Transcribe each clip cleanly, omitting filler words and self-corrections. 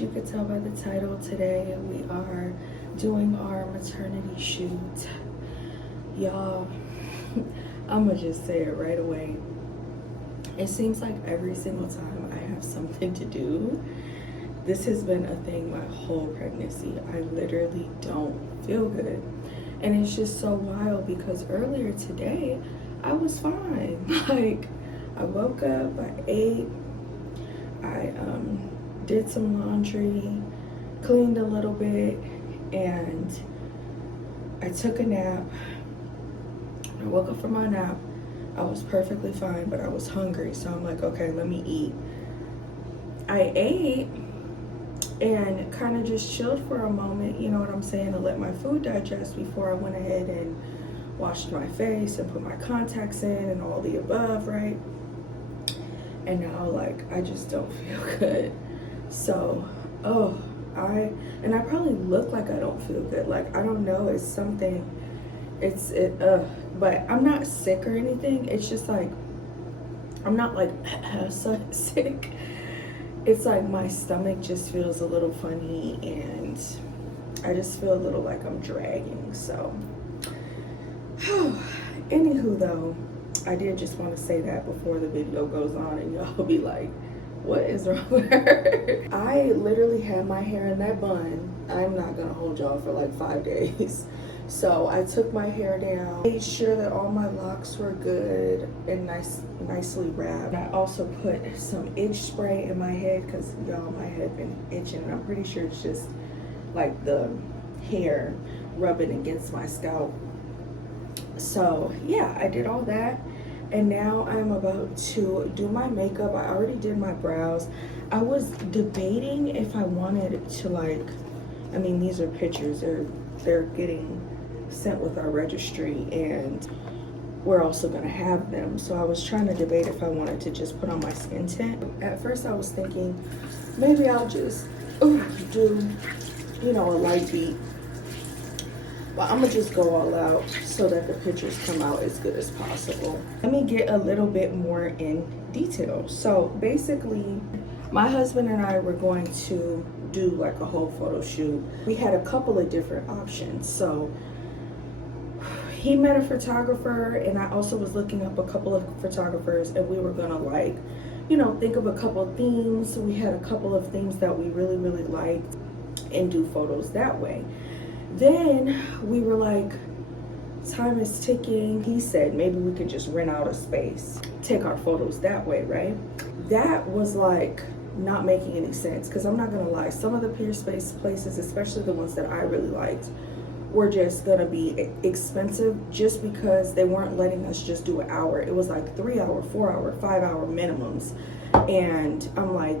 As you could tell by the title, today we are doing our maternity shoot. Y'all, I'ma just say it right away. It seems like every single time I have something to do, this has been a thing my whole pregnancy. I literally don't feel good. And it's just so wild because earlier today, I was fine. Like, I woke up, I ate, I did some laundry, cleaned a little bit, and I took a nap. I woke up from my nap. I was perfectly fine, but I was hungry, so I'm like, okay, let me eat. I ate and kind of just chilled for a moment, you know what I'm saying, to let my food digest before I went ahead and washed my face and put my contacts in and all the above, right? And now, like, I just don't feel good. So, I probably look like I don't feel good. Like, I don't know, it's something, but I'm not sick or anything. It's just like, I'm not like so sick. It's like my stomach just feels a little funny and I just feel a little like I'm dragging. So, anywho though, I did just want to say that before the video goes on and y'all will be like, what is wrong with her? I literally had my hair in that bun. I'm not gonna hold y'all for like 5 days. So I took my hair down, made sure that all my locks were good and nicely wrapped. I also put some itch spray in my head because y'all, my head been itching and I'm pretty sure it's just like the hair rubbing against my scalp. So yeah, I did all that. And now I'm about to do my makeup. I already did my brows. I was debating if I wanted to, like, I mean, these are pictures. They're getting sent with our registry and we're also gonna have them. So I was trying to debate if I wanted to just put on my skin tint. At first I was thinking maybe I'll just do, you know, a light beat. But I'm gonna just go all out so that the pictures come out as good as possible. Let me get a little bit more in detail. So basically, my husband and I were going to do like a whole photo shoot. We had a couple of different options. So he met a photographer and I also was looking up a couple of photographers and we were gonna, like, you know, think of a couple of themes. We had a couple of themes that we really liked and do photos that way. Then we were like, time is ticking. He said maybe we could just rent out a space, take our photos that way, right? That was like not making any sense because I'm not gonna lie, some of the peer space places, especially the ones that I really liked, were just gonna be expensive just because they weren't letting us just do an hour. It was like 3 hour, 4 hour, 5 hour minimums. And I'm like,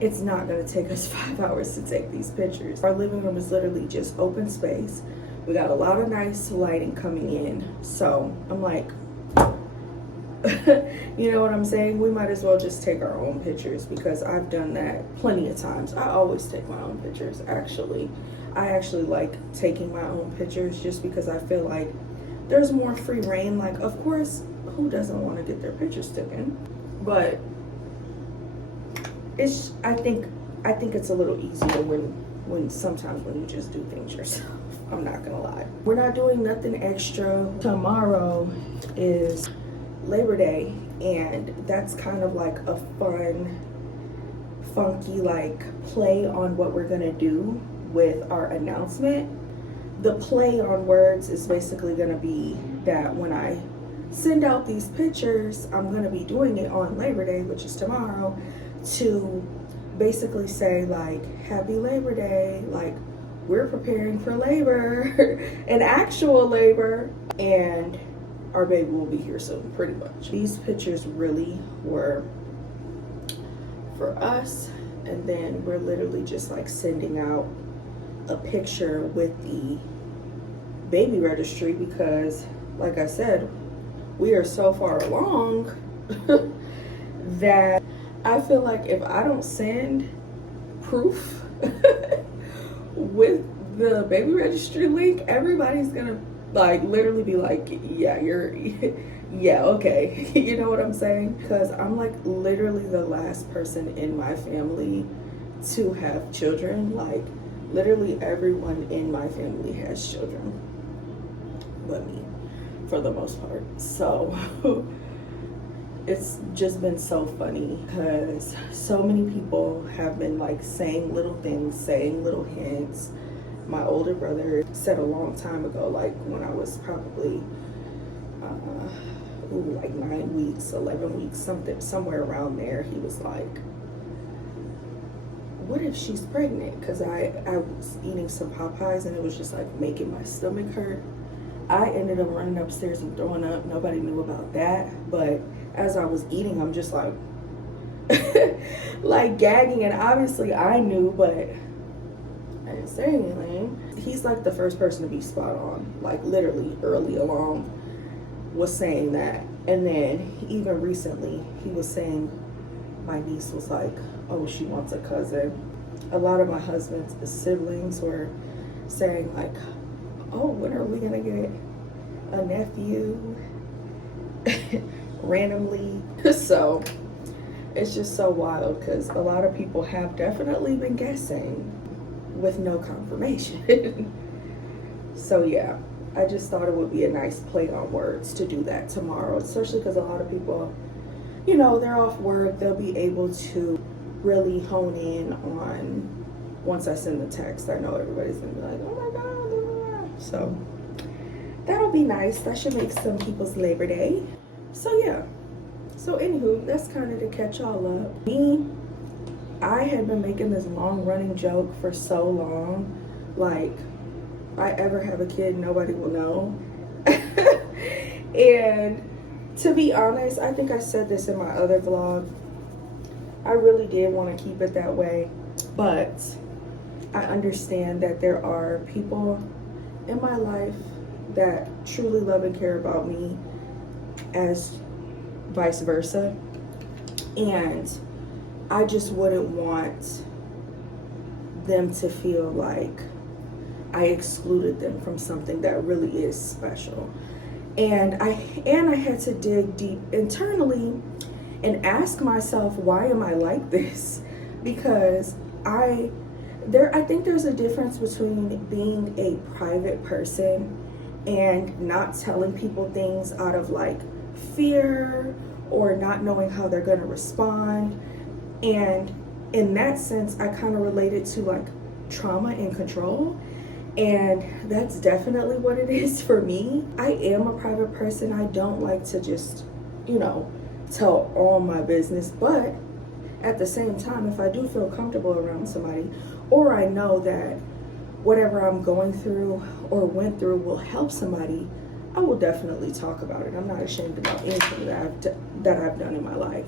it's not gonna take us 5 hours to take these pictures. Our living room is literally just open space. We got a lot of nice lighting coming in. So I'm like, you know what I'm saying? We might as well just take our own pictures because I've done that plenty of times. I always take my own pictures, actually. I actually like taking my own pictures just because I feel like there's more free reign. Like, of course, who doesn't want to get their pictures taken? But it's, I think it's a little easier when sometimes when you just do things yourself. I'm not gonna lie. We're not doing nothing extra. Tomorrow is Labor Day and that's kind of like a fun, funky like play on what we're gonna do with our announcement. The play on words is basically gonna be that when I send out these pictures, I'm gonna be doing it on Labor Day, which is tomorrow, to basically say like, happy Labor Day, like we're preparing for labor, an actual labor, and our baby will be here soon, pretty much. These pictures really were for us, and then we're literally just like sending out a picture with the baby registry because, like I said, we are so far along that I feel like if I don't send proof with the baby registry link, everybody's gonna like literally be like, yeah, you're yeah, okay. You know what I'm saying? Because I'm like literally the last person in my family to have children. Like, literally everyone in my family has children, but me, for the most part. So it's just been so funny because so many people have been like saying little things, saying little hints. My older brother said a long time ago, like when I was probably like 9 weeks, 11 weeks, somewhere around there, he was like, what if she's pregnant? Because I was eating some Popeyes and it was just like making my stomach hurt. I ended up running upstairs and throwing up. Nobody knew about that, but as I was eating, I'm just like like gagging, and obviously I knew, but I didn't say anything. He's like the first person to be spot on, like literally early along was saying that. And then even recently he was saying, my niece was like, oh, she wants a cousin. A lot of my husband's siblings were saying like, oh, when are we gonna get a nephew? Randomly. So it's just so wild because a lot of people have definitely been guessing with no confirmation. So yeah, I just thought it would be a nice play on words to do that tomorrow, especially because a lot of people, you know, they're off work. They'll be able to really hone in on, once I send the text, I know everybody's gonna be like, oh my God, blah, blah, blah. So that'll be nice. That should make some people's Labor Day. So yeah, so anywho, that's kind of to catch y'all up. Me, I had been making this long running joke for so long, like, if I ever have a kid, nobody will know. And to be honest, I think I said this in my other vlog, I really did want to keep it that way, but I understand that there are people in my life that truly love and care about me, as vice versa, and I just wouldn't want them to feel like I excluded them from something that really is special. And I had to dig deep internally and ask myself, why am I like this? Because I think there's a difference between being a private person and not telling people things out of like fear or not knowing how they're going to respond. And in that sense, I kind of related to like trauma and control. And that's definitely what it is for me. I am a private person. I don't like to just, you know, tell all my business. But at the same time, if I do feel comfortable around somebody, or I know that whatever I'm going through or went through will help somebody, I will definitely talk about it. I'm not ashamed about anything that I've done in my life.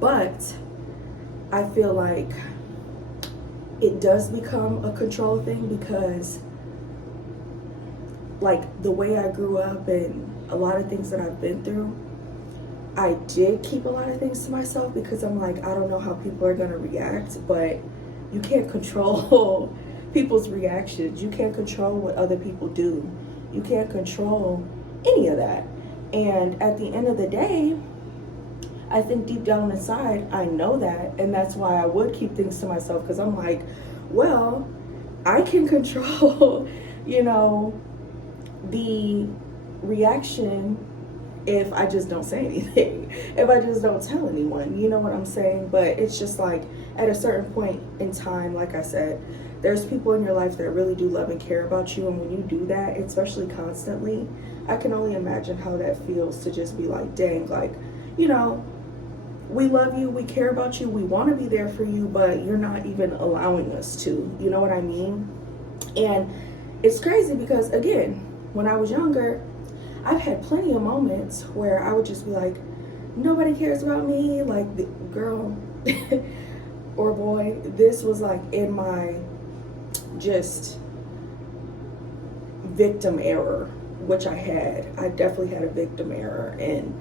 But I feel like it does become a control thing because, like, the way I grew up and a lot of things that I've been through, I did keep a lot of things to myself because I'm like, I don't know how people are going to react, but you can't control people's reactions. You can't control what other people do. You can't control any of that. And at the end of the day, I think deep down inside, I know that, and that's why I would keep things to myself, because I'm like, well, I can control, you know, the reaction if I just don't say anything, if I just don't tell anyone, you know what I'm saying? But it's just like, at a certain point in time, like I said, there's people in your life that really do love and care about you, and when you do that, especially constantly, I can only imagine how that feels to just be like, dang, like, you know, we love you, we care about you, we want to be there for you, but you're not even allowing us to, you know what I mean? And it's crazy because, again, when I was younger, I've had plenty of moments where I would just be like, nobody cares about me, like, the girl or boy, this was like in my just victim error, which I definitely had a victim error, and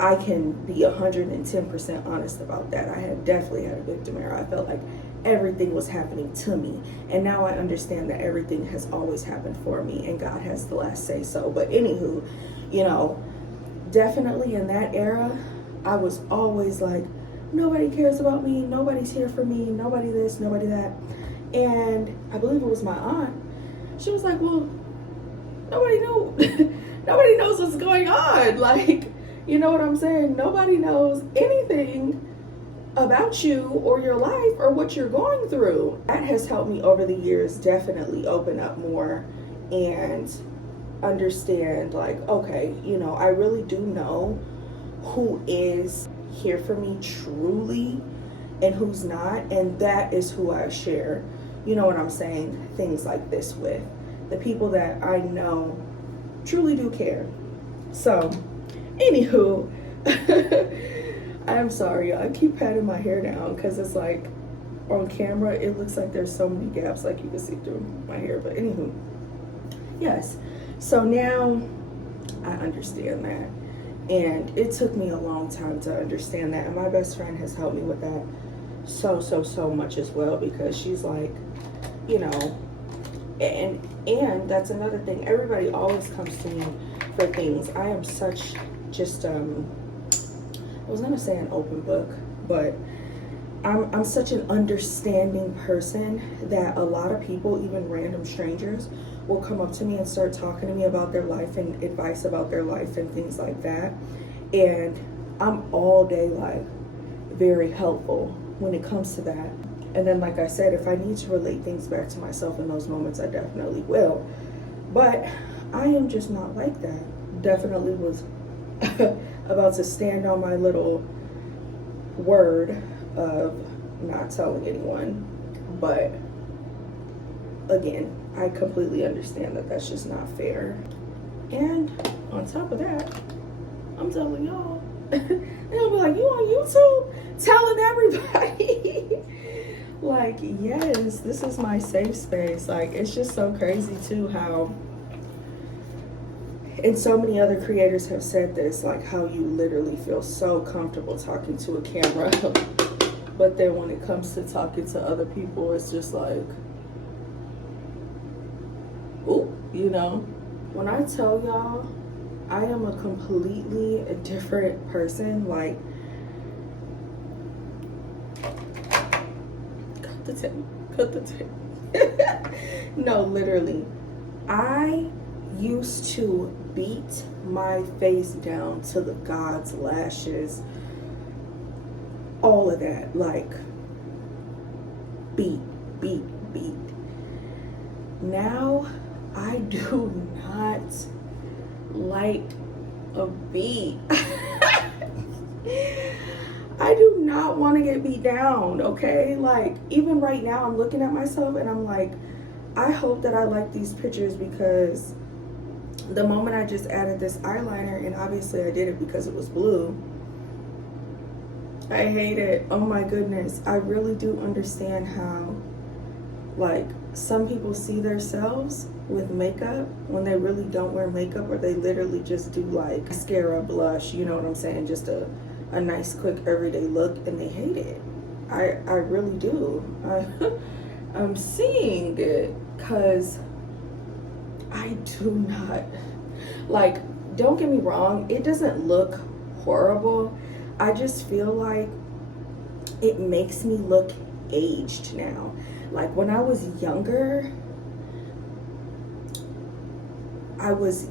I can be 110% honest about that. I had definitely had a victim error. I felt like everything was happening to me, and now I understand that everything has always happened for me, and God has the last say so. But anywho, you know, definitely in that era, I was always like, nobody cares about me, nobody's here for me, nobody this, nobody that. And I believe it was my aunt. She was like, well, nobody nobody knows what's going on. Like, you know what I'm saying? Nobody knows anything about you or your life or what you're going through. That has helped me over the years definitely open up more and understand, like, okay, you know, I really do know who is here for me truly and who's not, and that is who I share, you know what I'm saying, things like this with. The people that I know truly do care. So, anywho, I'm sorry, I keep patting my hair down because it's like on camera it looks like there's so many gaps, like you can see through my hair. But anywho, yes, so now I understand that, and it took me a long time to understand that, and my best friend has helped me with that so much as well, because she's like, you know, and that's another thing, everybody always comes to me for things. I am such just I was gonna say an open book, but I'm such an understanding person that a lot of people, even random strangers, will come up to me and start talking to me about their life and advice about their life and things like that. And I'm all day like very helpful when it comes to that. And then, like I said, if I need to relate things back to myself in those moments, I definitely will. But I am just not like that. Definitely was about to stand on my little word of not telling anyone. But again, I completely understand that that's just not fair. And on top of that, I'm telling y'all, they'll be like, you on YouTube telling everybody. Like, yes, this is my safe space. Like, it's just so crazy too how, and so many other creators have said this, like how you literally feel so comfortable talking to a camera, but then when it comes to talking to other people, it's just like, ooh, you know. When I tell y'all, I am a completely different person. Like, cut the tape. No, literally, I used to beat my face down to the God's lashes, all of that, like beat. Now I do not like a beat. I do not want to get beat down, okay? Like, even right now, I'm looking at myself and I'm like, I hope that I like these pictures, because the moment I just added this eyeliner, and obviously I did it because it was blue, I hate it. Oh my goodness. I really do understand how, like, some people see themselves with makeup when they really don't wear makeup, or they literally just do like mascara, blush, you know what I'm saying, just a nice quick everyday look, and they hate it. I really do. I'm seeing it, because I do not, like, don't get me wrong, it doesn't look horrible. I just feel like it makes me look aged now. Like, when I was younger, I was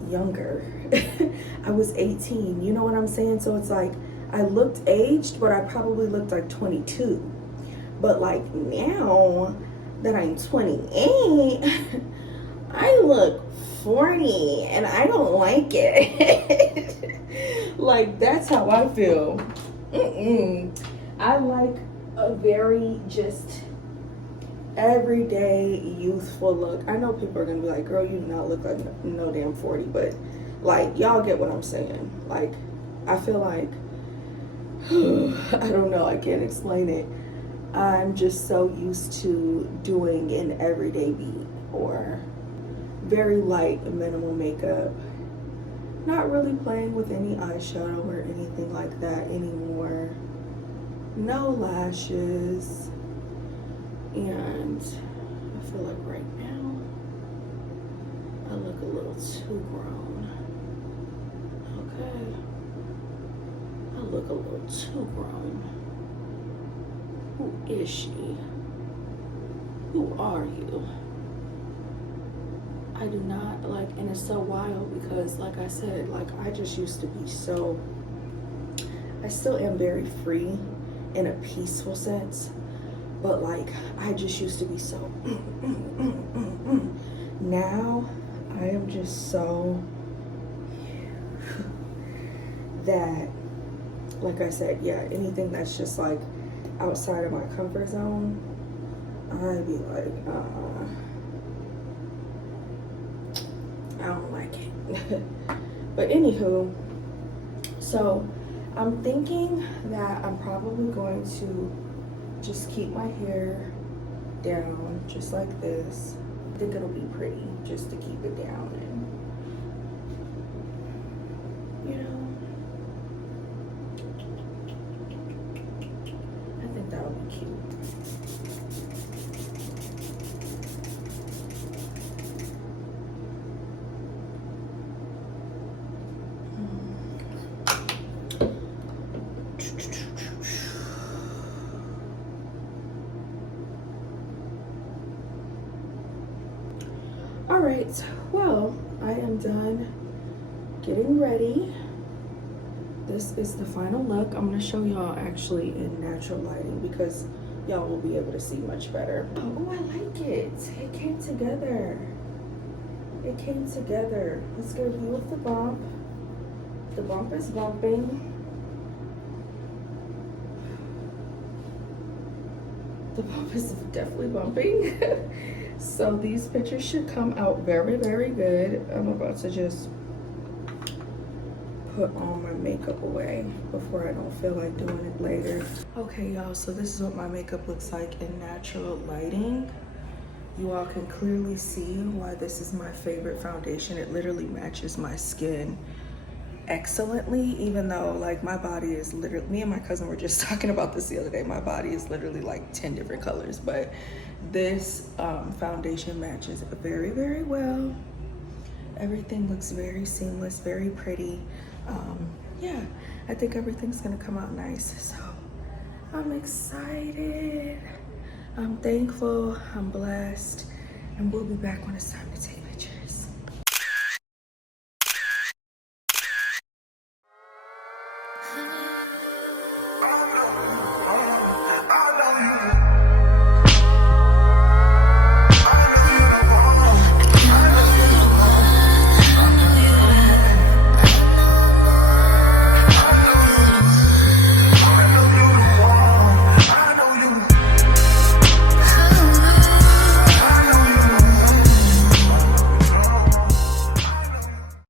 18, you know what I'm saying? So it's like, I looked aged, but I probably looked like 22. But like now that I'm 28, I look 40, and I don't like it. Like, that's how I feel. I like a very just everyday youthful look. I know people are gonna be like, girl, you do not look like no damn 40, but like, y'all get what I'm saying. Like, I feel like, I don't know, I can't explain it. I'm just so used to doing an everyday beat, or very light minimal makeup, not really playing with any eyeshadow or anything like that anymore, no lashes. And I feel like right now I look a little too grown. Okay, I look a little too grown. Who is she? Who are you? I do not like, and it's so wild because like I said, like I just used to be so, I still am very free in a peaceful sense, but like I just used to be so now I am just so that, like I said, yeah, anything that's just like outside of my comfort zone, I'd be like, I don't like it. But anywho, so I'm thinking that I'm probably going to just keep my hair down just like this. I think it'll be pretty just to keep it down, and you know, I think that'll be cute. All right, well, I am done getting ready. This is the final look. I'm gonna show y'all actually in natural lighting because y'all will be able to see much better. Oh, I like it. It came together. It came together. Let's get a view of the bump. The bump is bumping. The bump is definitely bumping. So these pictures should come out very, very good. I'm about to just put all my makeup away before I don't feel like doing it later. Okay, y'all, so this is what my makeup looks like in natural lighting. You all can clearly see why this is my favorite foundation. It literally matches my skin excellently, even though like my body is literally, me and my cousin were just talking about this the other day, my body is literally like 10 different colors, but this foundation matches very, very well. Everything looks very seamless, very pretty. Yeah, I think everything's gonna come out nice, so I'm excited, I'm thankful, I'm blessed, and we'll be back when it's time to take